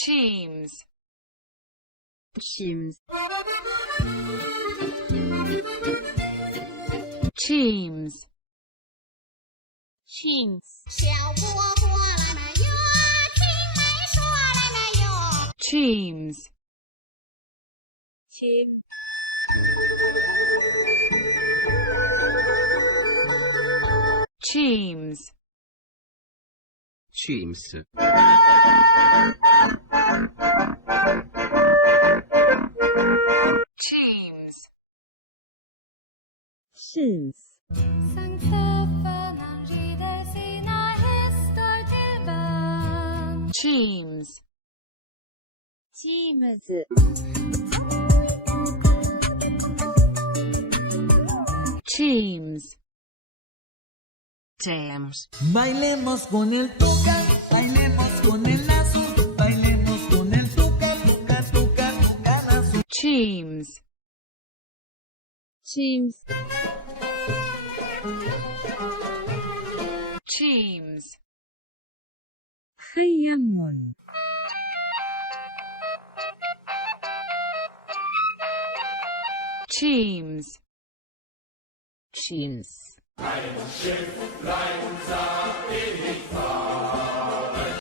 Cheems. Cheems. Cheems. Cheems. 小蝈蝈来没有？青梅说来没有？ Cheems. Cheem. Cheems. Cheems. Cheems. Cheems. Cheems. Cheems. Cheems. Cheems. Bailemos con el tuca, bailemos con el azul, bailemos con el tuca, tuca, tuca, tucanazo. Cheems. Cheems. Cheems. خيام. Cheems. Cheems. Ein Schiff, unser ewig Fahr.